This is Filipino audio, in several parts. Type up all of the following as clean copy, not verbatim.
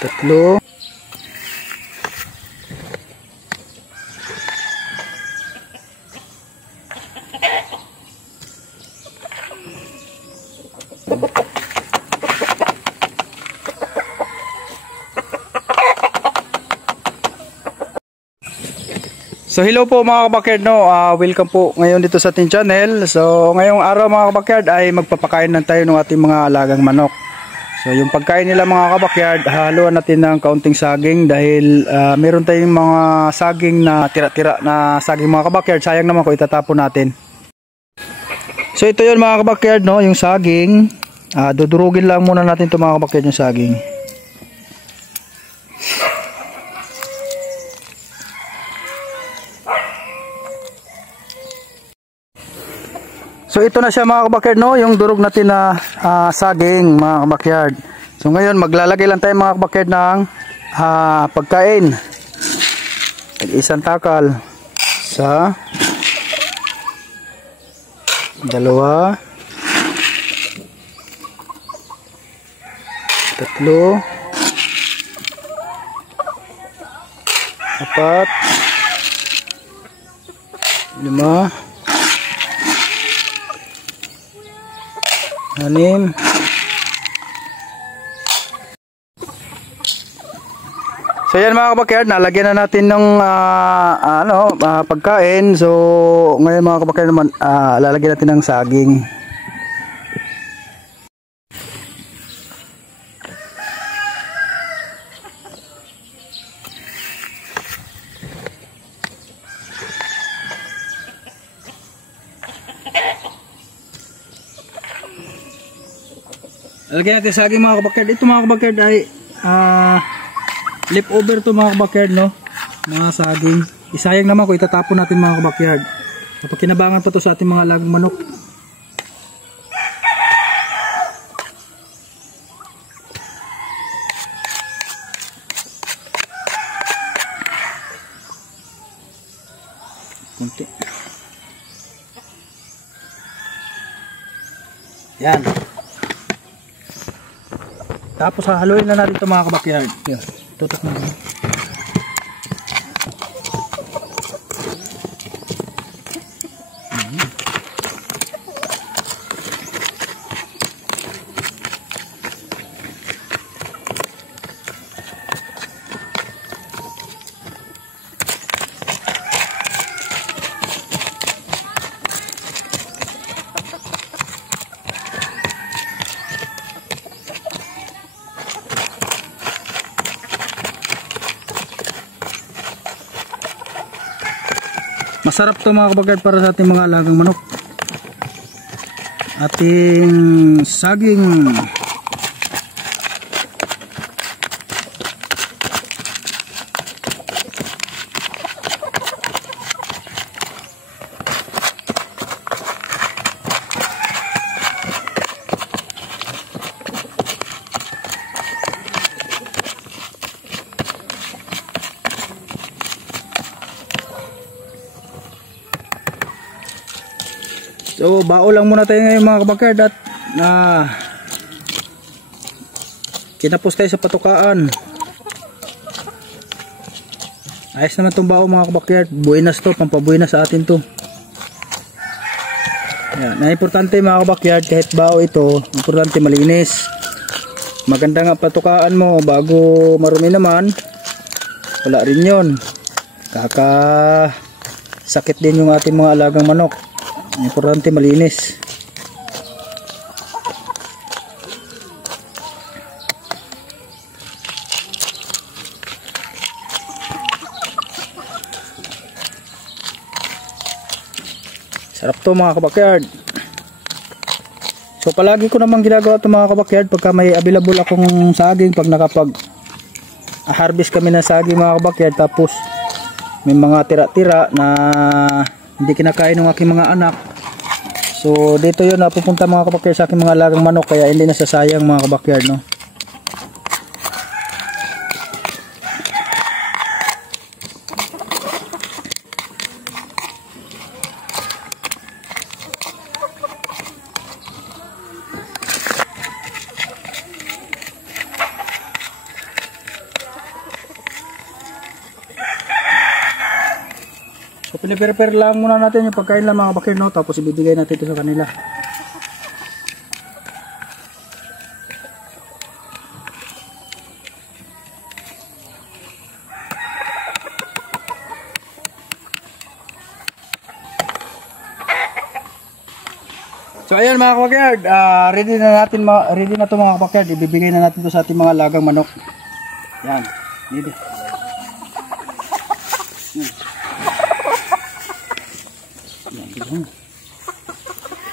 Tatlo. So hello po mga kabakyard, no, welcome po ngayon dito sa ating channel. So ngayong araw mga kabakyard ay magpapakain na tayo ng ating mga alagang manok. So yung pagkain nila mga kabakyard, haluan natin ng kaunting saging dahil meron tayong mga saging na tira-tira na saging mga kabakyard. Sayang naman kung itatapon natin. So ito yun mga kabakyard, no, yung saging. Dudurugin lang muna natin ito mga kabakyard, yung saging. So ito na siya mga kabakyard, no, yung durog natin na saging mga kabakyard. So ngayon maglalagay lang tayo mga kabakyard ng pagkain. Isang takal sa dalawa, tatlo, apat, lima, 6. So yan mga kabakyard, nalagyan na natin ng pagkain. So ngayon mga kabakyard naman, lalagyan natin ng saging. Lagyan natin saging mga kabakyard. Ito mga kabakyard ay leftover to mga kabakyard, no, mga saging. Isayang naman kung itatapon natin mga kabakyard. Kapag kinabangan pa to sa ating mga alagang manok. Kunti. Yan. Tapos haluin na natin ito mga kabakyard. Yan, tutok na. Masarap to mga kabakyard para sa ating mga alagang manok. Ating saging. So bao lang muna tayo ngayon mga kabakyard at kinapos tayo sa patukaan. Ayos naman itong bao mga kabakyard. Buenas to, pampabuenas sa atin to. Yan, na importante mga kabakyard, kahit bao ito, importante malinis. Maganda nga patukaan mo bago marumi naman. Wala rin yun. Sakit din yung ating mga alagang manok. Importante malinis. Sarap to mga kabakyard. So palagi ko namang ginagawa to mga kabakyard pagka may available akong saging, pag harvest kami ng saging mga kabakyard, tapos may mga tira-tira na hindi kinakain ng aking mga anak. So dito yun napupunta mga kabakyard sa aking mga alagang manok, kaya hindi nasasayang mga kabakyard, no. Piniprepare lang muna natin yung pagkain lang mga kabakyard, no? Tapos ibibigay natin ito sa kanila. So ayan mga kabakyard, ready na to mga kabakyard. Ibibigay na natin to sa ating mga alagang manok. Yan, ready.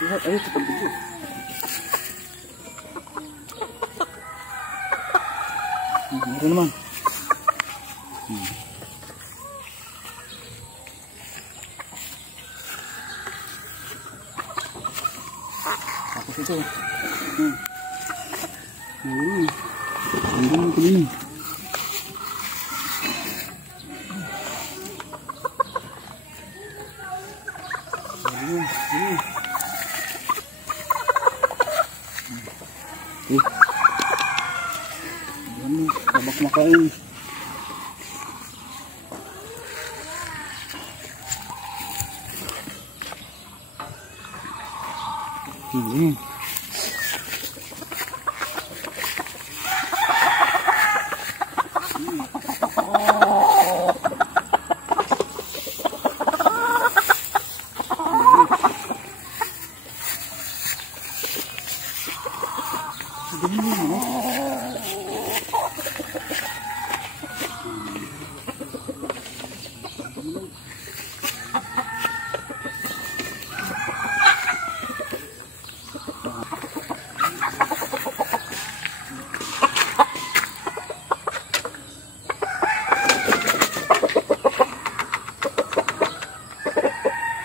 Ayun, ito pag-video. Meron naman. Tapos ito. Meron ito din. Tabak makain.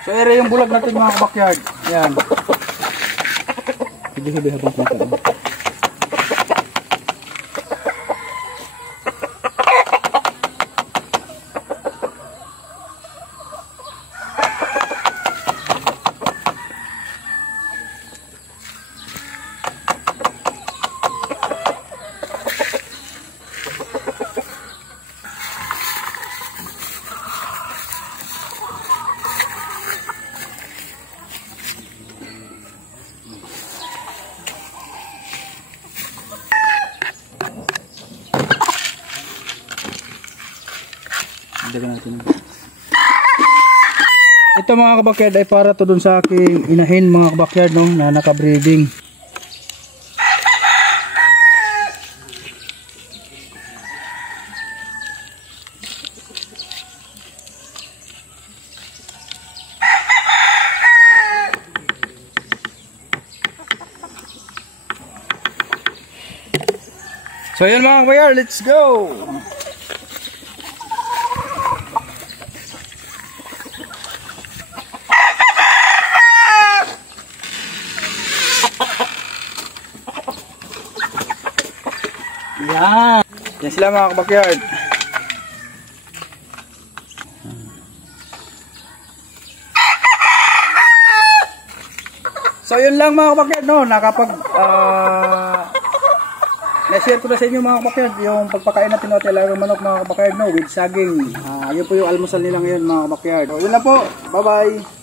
So ere yung bulag natin mga kabakyard. Yan. Hibi-hibi habang kumakain. Ito mga kabakyard ay para to dun sa aking inahin mga kabakyard, no, na naka-breeding. So yun mga kabakyard, let's go! Yan. Yan sila mga kabakyard. So yun lang mga kabakyard, no, na-share ko na sa inyo mga kabakyard yung pagpakain natin ng alagang manok mga kabakyard, no, with saging. Yun po yung almusal nila ngayon mga kabakyard. So yun lang po. Bye bye.